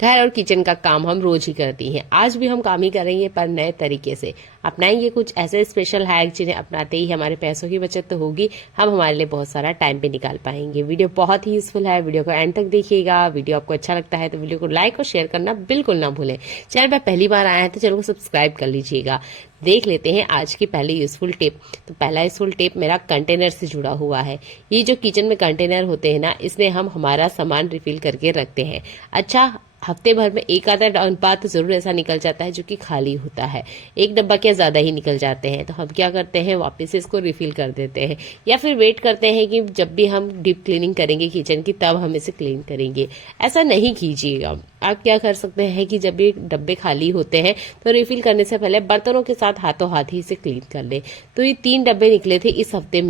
घर और किचन का काम हम रोज ही करती हैं। आज भी हम काम ही करेंगे पर नए तरीके से अपनाएंगे कुछ ऐसे स्पेशल हैक जिन्हें अपनाते ही हमारे पैसों की बचत तो होगी, हम हमारे लिए बहुत सारा टाइम भी निकाल पाएंगे। वीडियो बहुत ही यूजफुल है, वीडियो को एंड तक देखिएगा। वीडियो आपको अच्छा लगता है तो वीडियो को लाइक और शेयर करना बिल्कुल ना भूलें। चैनल पर पहली बार आए हैं तो चैनल को सब्सक्राइब कर लीजिएगा। देख लेते हैं आज की पहली यूजफुल टिप। तो पहला यूजफुल टिप मेरा कंटेनर से जुड़ा हुआ है। ये जो किचन में कंटेनर होते हैं ना, इसमें हम हमारा सामान रिफिल करके रखते हैं। अच्छा, हफ्ते भर में एक आधा डब्बा तो जरूर ऐसा निकल जाता है जो कि खाली होता है। एक डब्बा क्या ज्यादा ही निकल जाते हैं, तो हम क्या करते हैं, वापस से इसको रिफिल कर देते हैं या फिर वेट करते हैं कि जब भी हम डीप क्लीनिंग करेंगे किचन की तब हम इसे क्लीन करेंगे। ऐसा नहीं कीजिएगा। आप क्या कर सकते हैं कि जब भी डब्बे खाली होते हैं तो रिफिल करने से पहले बर्तनों के साथ हाथों हाथ ही इसे क्लीन कर ले। तो ये 3 डब्बे निकले थे इस हफ्ते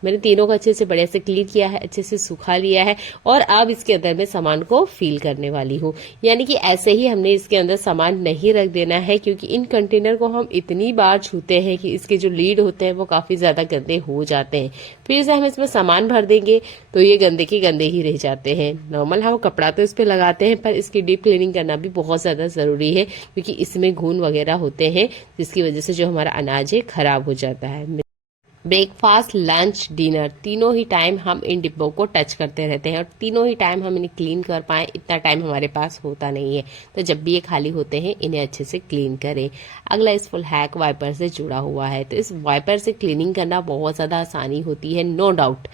मैंने तीनों को अच्छे से बढ़िया से क्लीन किया है, अच्छे से सुखा लिया है और अब इसके अंदर मैं सामान को फिल करने वाली हूँ। यानी कि ऐसे ही हमने इसके अंदर सामान नहीं रख देना है, क्योंकि इन कंटेनर को हम इतनी बार छूते हैं कि इसके जो लीड होते हैं वो काफी ज्यादा गंदे हो जाते हैं। फिर से हम इसमें सामान भर देंगे तो ये गंदे के गंदे ही रह जाते हैं। नॉर्मल हम कपड़ा तो इस पे लगाते हैं पर इसकी डीप क्लीनिंग करना भी बहुत ज्यादा जरूरी है, क्योंकि इसमें घुन वगैरह होते हैं जिसकी वजह से जो हमारा अनाज है खराब हो जाता है। ब्रेकफास्ट, लंच, डिनर तीनों ही टाइम हम इन डिब्बों को टच करते रहते हैं और तीनों ही टाइम हम इन्हें क्लीन कर पाए इतना टाइम हमारे पास होता नहीं है। तो जब भी ये खाली होते हैं इन्हें अच्छे से क्लीन करें। अगला इस फुल हैक वाइपर से जुड़ा हुआ है। तो इस वाइपर से क्लीनिंग करना बहुत ज्यादा आसानी होती है, नो डाउट।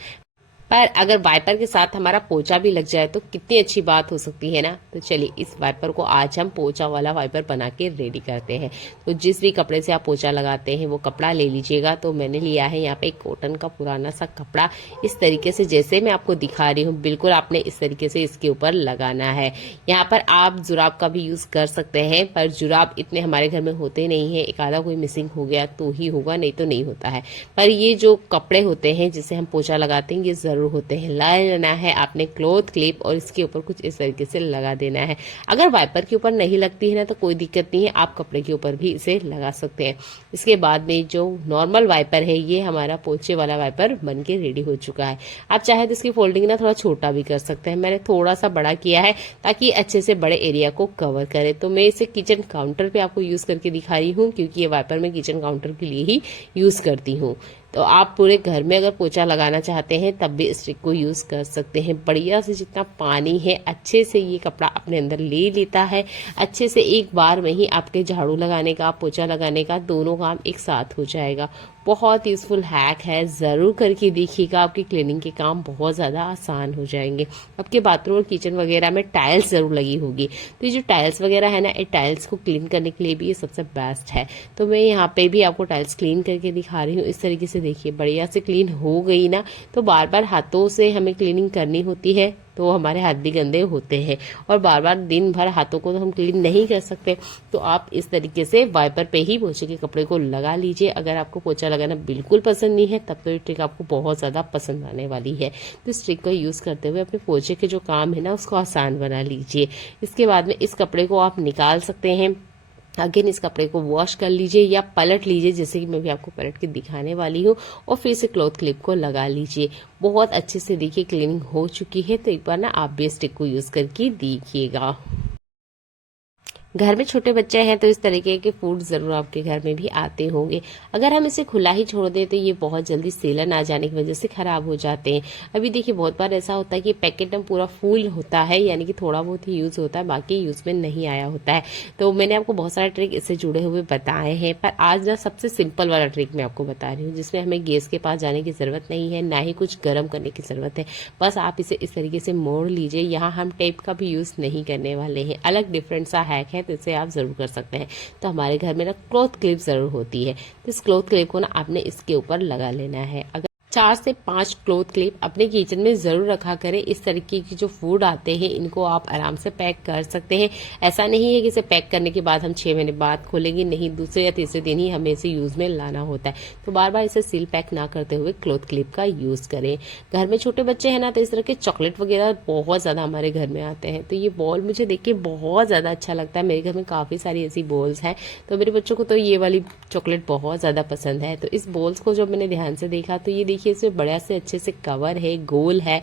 पर अगर वाइपर के साथ हमारा पोछा भी लग जाए तो कितनी अच्छी बात हो सकती है ना। तो चलिए इस वाइपर को आज हम पोछा वाला वाइपर बना के रेडी करते हैं। तो जिस भी कपड़े से आप पोछा लगाते हैं वो कपड़ा ले लीजिएगा। तो मैंने लिया है यहाँ पे एक कॉटन का पुराना सा कपड़ा। इस तरीके से जैसे मैं आपको दिखा रही हूँ बिल्कुल आपने इस तरीके से इसके ऊपर लगाना है। यहाँ पर आप जुराब का भी यूज कर सकते हैं, पर जुराब इतने हमारे घर में होते नहीं है, एक आधा कोई मिसिंग हो गया तो ही होगा, नहीं तो नहीं होता है। पर ये जो कपड़े होते हैं जिसे हम पोछा लगाते हैं ये जरूर होते हैं। ला लेना है आपने क्लॉथ क्लिप और इसके ऊपर कुछ इस तरीके से लगा देना है। अगर वाइपर के ऊपर नहीं लगती है ना तो कोई दिक्कत नहीं है, आप कपड़े के ऊपर भी इसे लगा सकते हैं। इसके बाद में जो नॉर्मल वाइपर है ये हमारा पोछे वाला वाइपर बन के रेडी हो चुका है। आप चाहे तो इसकी फोल्डिंग ना थोड़ा छोटा भी कर सकते हैं। मैंने थोड़ा सा बड़ा किया है ताकि अच्छे से बड़े एरिया को कवर करे। तो मैं इसे किचन काउंटर पे आपको यूज करके दिखा रही हूँ, क्योंकि ये वाइपर मैं किचन काउंटर के लिए ही यूज करती हूँ। तो आप पूरे घर में अगर पोछा लगाना चाहते हैं तब भी इस ट्रिक को यूज कर सकते हैं। बढ़िया से जितना पानी है अच्छे से ये कपड़ा अपने अंदर ले लेता है। अच्छे से एक बार में ही आपके झाड़ू लगाने का, पोछा लगाने का दोनों काम एक साथ हो जाएगा। बहुत यूजफुल हैक है, जरूर करके देखिएगा। आपकी क्लीनिंग के काम बहुत ज्यादा आसान हो जाएंगे। आपके बाथरूम और किचन वगैरह में टाइल्स जरूर लगी होगी, तो ये जो टाइल्स वगैरह है ना, ये टाइल्स को क्लीन करने के लिए भी ये सबसे बेस्ट है। तो मैं यहाँ पे भी आपको टाइल्स क्लीन करके दिखा रही हूँ। इस तरीके से देखिए बढ़िया से क्लीन हो गई ना। तो बार बार हाथों से हमें क्लीनिंग करनी होती है तो हमारे हाथ भी गंदे होते हैं और बार बार दिन भर हाथों को तो हम क्लीन नहीं कर सकते। तो आप इस तरीके से वाइपर पे ही पोछे के कपड़े को लगा लीजिए। अगर आपको पोछा लगाना बिल्कुल पसंद नहीं है तब तो ये ट्रिक आपको बहुत ज्यादा पसंद आने वाली है। तो इस ट्रिक को यूज करते हुए अपने पोछे के जो काम है ना उसको आसान बना लीजिए। इसके बाद में इस कपड़े को आप निकाल सकते हैं। अगेन इस कपड़े को वॉश कर लीजिए या पलट लीजिए, जैसे कि मैं भी आपको पलट के दिखाने वाली हूँ, और फिर से क्लॉथ क्लिप को लगा लीजिए। बहुत अच्छे से देखिए क्लीनिंग हो चुकी है। तो एक बार ना आप भी इस ट्रिक को यूज करके देखिएगा। घर में छोटे बच्चे हैं तो इस तरीके के फूड जरूर आपके घर में भी आते होंगे। अगर हम इसे खुला ही छोड़ दें तो ये बहुत जल्दी सेलन आ जाने की वजह से खराब हो जाते हैं। अभी देखिए बहुत बार ऐसा होता है कि पैकेट में पूरा फुल होता है, यानी कि थोड़ा बहुत ही यूज होता है, बाकी यूज में नहीं आया होता है। तो मैंने आपको बहुत सारे ट्रिक इससे जुड़े हुए बताए हैं, पर आज ना सबसे सिंपल वाला ट्रिक मैं आपको बता रही हूँ, जिसमें हमें गैस के पास जाने की जरूरत नहीं है, ना ही कुछ गर्म करने की जरूरत है। बस आप इसे इस तरीके से मोड़ लीजिए। यहाँ हम टेप का भी यूज नहीं करने वाले हैं, अलग डिफरेंट सा हैक है, तो इसे आप जरूर कर सकते हैं। तो हमारे घर में ना क्लॉथ क्लिप जरूर होती है, तो इस क्लॉथ क्लिप को ना आपने इसके ऊपर लगा लेना है। अगर 4 से 5 क्लॉथ क्लिप अपने किचन में जरूर रखा करें। इस तरीके की जो फूड आते हैं इनको आप आराम से पैक कर सकते हैं। ऐसा नहीं है कि इसे पैक करने के बाद हम 6 महीने बाद खोलेंगे, नहीं, दूसरे या तीसरे दिन ही हमें इसे यूज में लाना होता है। तो बार बार इसे सील पैक ना करते हुए क्लॉथ क्लिप का यूज करें। घर में छोटे बच्चे हैं ना, तो इस तरह के चॉकलेट वगैरह बहुत ज्यादा हमारे घर में आते हैं। तो ये बॉल मुझे देख के बहुत ज्यादा अच्छा लगता है। मेरे घर में काफी सारी ऐसी बॉल्स हैं, तो मेरे बच्चों को तो ये वाली चॉकलेट बहुत ज्यादा पसंद है। तो इस बॉल्स को जब मैंने ध्यान से देखा तो ये देखिए इसमें बढ़िया से अच्छे से कवर है, गोल है,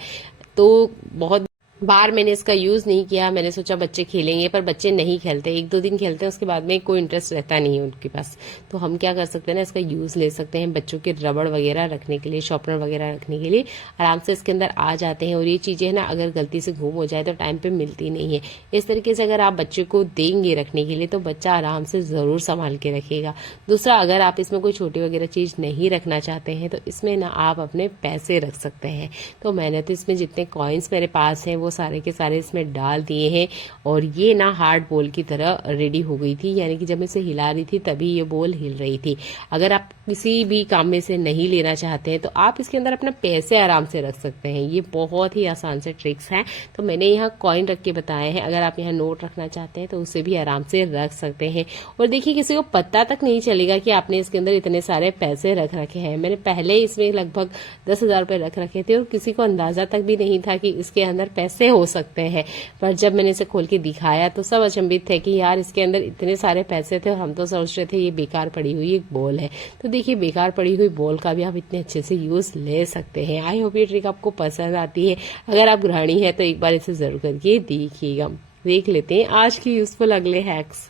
तो बहुत बाहर मैंने इसका यूज नहीं किया, मैंने सोचा बच्चे खेलेंगे, पर बच्चे नहीं खेलते, 1-2 दिन खेलते हैं, उसके बाद में कोई इंटरेस्ट रहता नहीं है उनके पास। तो हम क्या कर सकते हैं ना, इसका यूज ले सकते हैं बच्चों के रबड़ वगैरह रखने के लिए, शॉर्पनर वगैरह रखने के लिए आराम से इसके अंदर आ जाते हैं। और ये चीजें है ना, अगर गलती से गुम हो जाए तो टाइम पे मिलती नहीं है। इस तरीके से अगर आप बच्चे को देंगे रखने के लिए तो बच्चा आराम से जरूर संभाल के रखेगा। दूसरा, अगर आप इसमें कोई छोटी वगैरह चीज नहीं रखना चाहते हैं तो इसमें ना आप अपने पैसे रख सकते हैं। तो मैंने तो इसमें जितने कॉइन्स मेरे पास हैं वो सारे के सारे इसमें डाल दिए हैं। और ये ना हार्ड बॉल की तरह रेडी हो गई थी, यानी कि जब मैं इसे हिला रही थी तभी ये बॉल हिल रही थी। अगर आप किसी भी काम में से नहीं लेना चाहते हैं तो आप इसके अंदर अपने पैसे आराम से रख सकते हैं। ये बहुत ही आसान से ट्रिक्स हैं। तो मैंने यहाँ कॉइन रख के बताए हैं, अगर आप यहाँ नोट रखना चाहते हैं तो उसे भी आराम से रख सकते हैं। और देखिए, किसी को पता तक नहीं चलेगा कि आपने इसके अंदर इतने सारे पैसे रख रखे हैं। मैंने पहले इसमें लगभग 10,000 रुपए रख रखे थे और किसी को अंदाजा तक भी नहीं था कि इसके अंदर पैसे हो सकते हैं। पर जब मैंने इसे खोल के दिखाया तो सब अचंभित थे कि यार इसके अंदर इतने सारे पैसे थे और हम तो सोच रहे थे ये बेकार पड़ी हुई एक बॉल है। तो देखिए, बेकार पड़ी हुई बॉल का भी आप इतने अच्छे से यूज ले सकते हैं। आई होप ये ट्रिक आपको पसंद आती है। अगर आप गृहिणी है तो एक बार इसे जरूर करके देखिएगा। देख लेते हैं आज की यूजफुल अगले हैक्स।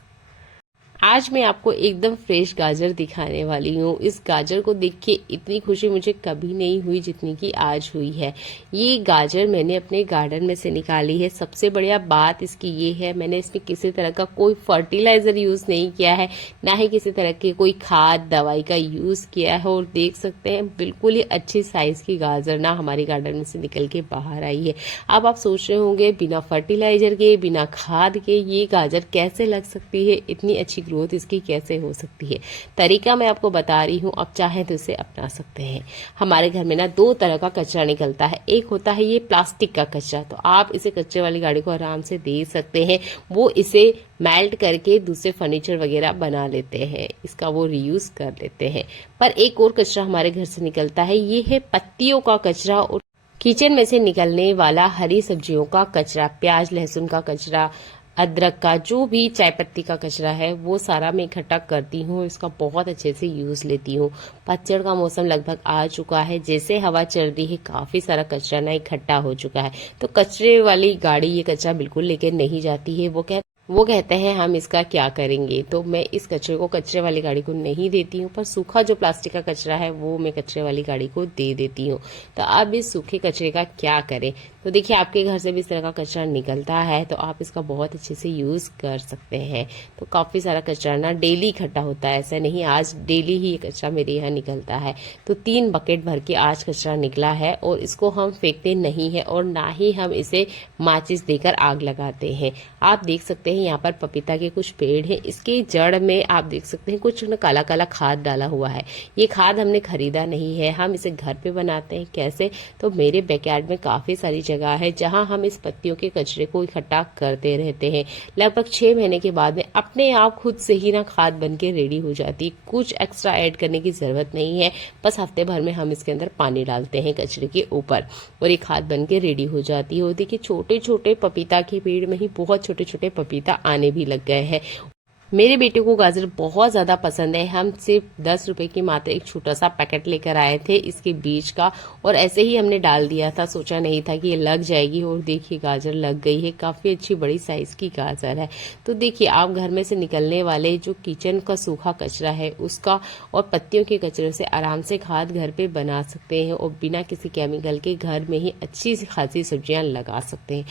आज मैं आपको एकदम फ्रेश गाजर दिखाने वाली हूँ। इस गाजर को देख के इतनी खुशी मुझे कभी नहीं हुई जितनी कि आज हुई है। ये गाजर मैंने अपने गार्डन में से निकाली है। सबसे बढ़िया बात इसकी ये है, मैंने इसमें किसी तरह का कोई फर्टिलाइजर यूज नहीं किया है, ना ही किसी तरह की कोई खाद दवाई का यूज किया है। और देख सकते हैं बिल्कुल ही अच्छी साइज की गाजर ना हमारे गार्डन में से निकल के बाहर आई है। अब आप सोच रहे होंगे बिना फर्टिलाइजर के, बिना खाद के ये गाजर कैसे लग सकती है, इतनी अच्छी ग्रोथ इसकी कैसे हो सकती है। तरीका मैं आपको बता रही हूँ, आप चाहें तो इसे अपना सकते हैं। हमारे घर में ना 2 तरह का कचरा निकलता है। एक होता है ये प्लास्टिक का कचरा, तो आप इसे कचरे वाली गाड़ी को आराम से दे सकते हैं। वो इसे मेल्ट करके दूसरे फर्नीचर वगैरह बना लेते हैं, इसका वो रीयूज कर लेते हैं। पर एक और कचरा हमारे घर से निकलता है, ये है पत्तियों का कचरा और किचन में से निकलने वाला हरी सब्जियों का कचरा, प्याज लहसुन का कचरा, अदरक का, जो भी चाय पत्ती का कचरा है वो सारा मैं इकट्ठा करती हूँ। इसका बहुत अच्छे से यूज लेती हूँ। पतझड़ का मौसम लगभग आ चुका है, जैसे हवा चल रही है काफी सारा कचरा ना इकट्ठा हो चुका है। तो कचरे वाली गाड़ी ये कचरा बिल्कुल लेकर नहीं जाती है। वो कहते हैं हम इसका क्या करेंगे, तो मैं इस कचरे को कचरे वाली गाड़ी को नहीं देती हूँ, पर सूखा जो प्लास्टिक का कचरा है वो मैं कचरे वाली गाड़ी को दे देती हूँ। तो अब इस सूखे कचरे का क्या करें, तो देखिए आपके घर से भी इस तरह का कचरा निकलता है तो आप इसका बहुत अच्छे से यूज कर सकते हैं। तो काफी सारा कचरा ना डेली इकट्ठा होता है, ऐसा नहीं आज डेली ही ये कचरा मेरे यहाँ निकलता है। तो 3 बकेट भर के आज कचरा निकला है और इसको हम फेंकते नहीं है और ना ही हम इसे माचिस देकर आग लगाते हैं। आप देख सकते हैं यहाँ पर पपीता के कुछ पेड़ हैं, इसके जड़ में आप देख सकते हैं कुछ काला काला खाद डाला हुआ है। ये खाद हमने खरीदा नहीं है, हम इसे घर पे बनाते हैं। कैसे, तो मेरे बैकयार्ड में काफी सारी जगह है जहां हम इस पत्तियों के कचरे को इकट्ठा करते रहते हैं। लगभग 6 महीने के बाद में अपने आप खुद से ही ना खाद बन के रेडी हो जाती है। कुछ एक्स्ट्रा ऐड करने की जरूरत नहीं है, बस हफ्ते भर में हम इसके अंदर पानी डालते हैं कचरे के ऊपर और ये खाद बन के रेडी हो जाती है। और देखिए छोटे छोटे पपीता के पेड़ में ही बहुत छोटे छोटे पपीता आने भी लग गए हैं। मेरे बेटे को गाजर बहुत ज्यादा पसंद है। हम सिर्फ 10 रुपए की मात्र एक छोटा सा पैकेट लेकर आए थे इसके बीज का और ऐसे ही हमने डाल दिया था, सोचा नहीं था कि ये लग जाएगी। और देखिए गाजर लग गई है, काफी अच्छी बड़ी साइज की गाजर है। तो देखिए आप घर में से निकलने वाले जो किचन का सूखा कचरा है उसका और पत्तियों के कचरे से आराम से खाद घर पे बना सकते हैं और बिना किसी केमिकल के घर में ही अच्छी खासी सब्जियां लगा सकते हैं।